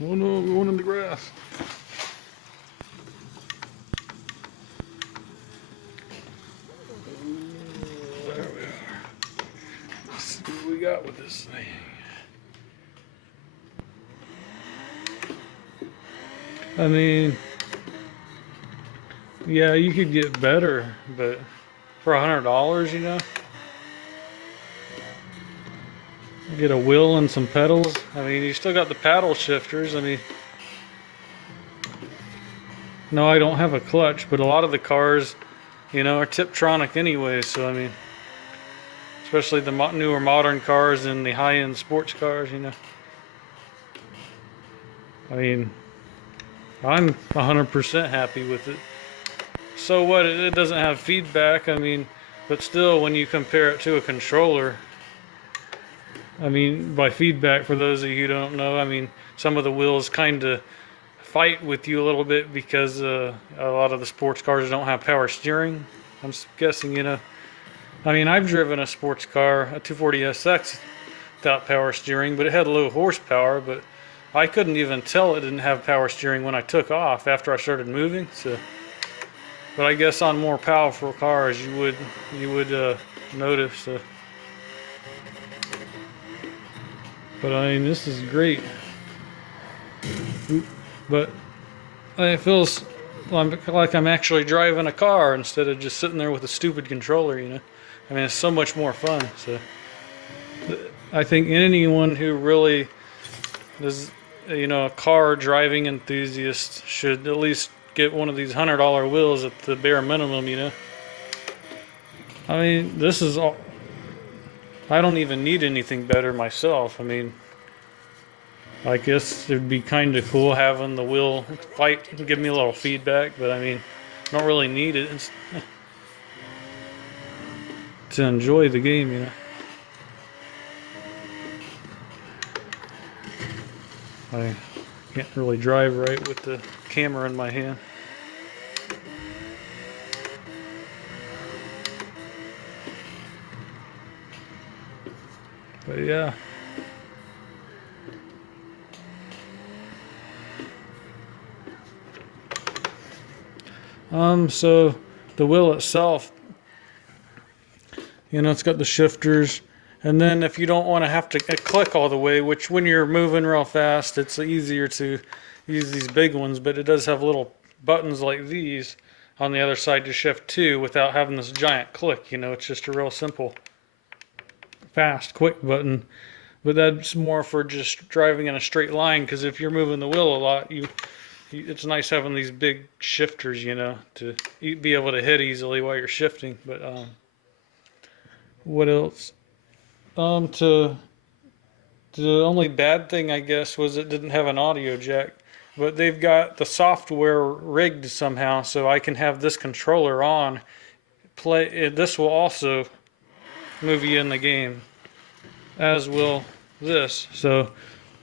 Oh no, I'm going in the grass. There we are. Let's see what we got with this thing. I mean, yeah, you could get better, but for $100, you know, get a wheel and some pedals. I mean, you still got the paddle shifters. I mean, no, I don't have a clutch, but a lot of the cars, you know, are Tiptronic anyway. So I mean, especially the newer modern cars and the high-end sports cars, you know. I mean, I'm 100% happy with it. So what? It doesn't have feedback. I mean, but still, when you compare it to a controller, I mean, by feedback, for those of you who don't know, I mean, some of the wheels kind of fight with you a little bit because a lot of the sports cars don't have power steering. I'm guessing, you know. I mean, I've driven a sports car, a 240SX, without power steering, but it had low horsepower, but I couldn't even tell it didn't have power steering when I took off after I started moving. So, but I guess on more powerful cars, you would notice. But I mean, this is great. But it feels like I'm actually driving a car instead of just sitting there with a stupid controller, you know. I mean, it's so much more fun. So I think anyone who really is, you know, a car driving enthusiast should at least get one of these $100 wheels at the bare minimum, you know. I mean, this is all. I don't even need anything better myself. I mean, I guess it'd be kind of cool having the wheel fight and give me a little feedback, but I mean, I don't really need it. It's to enjoy the game, you know. I can't really drive right with the camera in my hand. But yeah. So the wheel itself, you know, it's got the shifters, and then if you don't want to have to click all the way, which when you're moving real fast, it's easier to use these big ones, but it does have little buttons like these on the other side to shift to without having this giant click, you know. It's just a real simple, fast, quick button. But that's more for just driving in a straight line, because if you're moving the wheel a lot, it's nice having these big shifters, you know, to be able to hit easily while you're shifting. But what else? The only bad thing, I guess, was it didn't have an audio jack. But they've got the software rigged somehow, so I can have this controller on. This will also move you in the game, as will this. So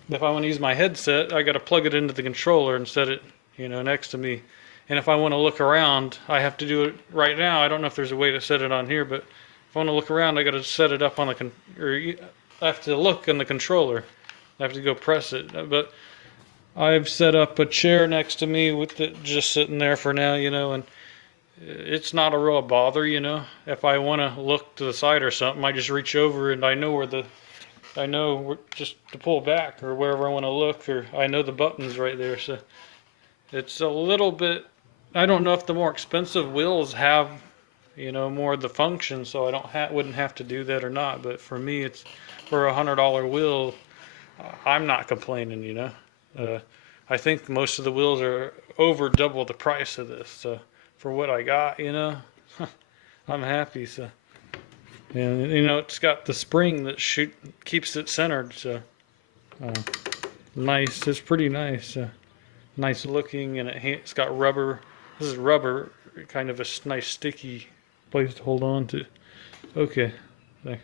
if I want to use my headset, I got to plug it into the controller and set it, you know, next to me. And if I want to look around, I have to do it right now. I don't know if there's a way to set it on here, but if I want to look around, I got to set it up on I have to look in the controller. I have to go press it. But I've set up a chair next to me with it just sitting there for now, you know, and it's not a real bother, you know. If I want to look to the side or something, I just reach over and I know just to pull back or wherever I want to look, or I know the button's right there. So it's a little bit, I don't know if the more expensive wheels have, you know, more of the function, so I wouldn't have to do that or not. But for me, it's for $100 wheel, I'm not complaining, you know. I think most of the wheels are over double the price of this. So for what I got, you know, I'm happy. So. And you know, it's got the spring that keeps it centered, so nice. It's pretty nice, nice looking, and it's got rubber. This is rubber, kind of a nice sticky place to hold on to. Okay, thanks.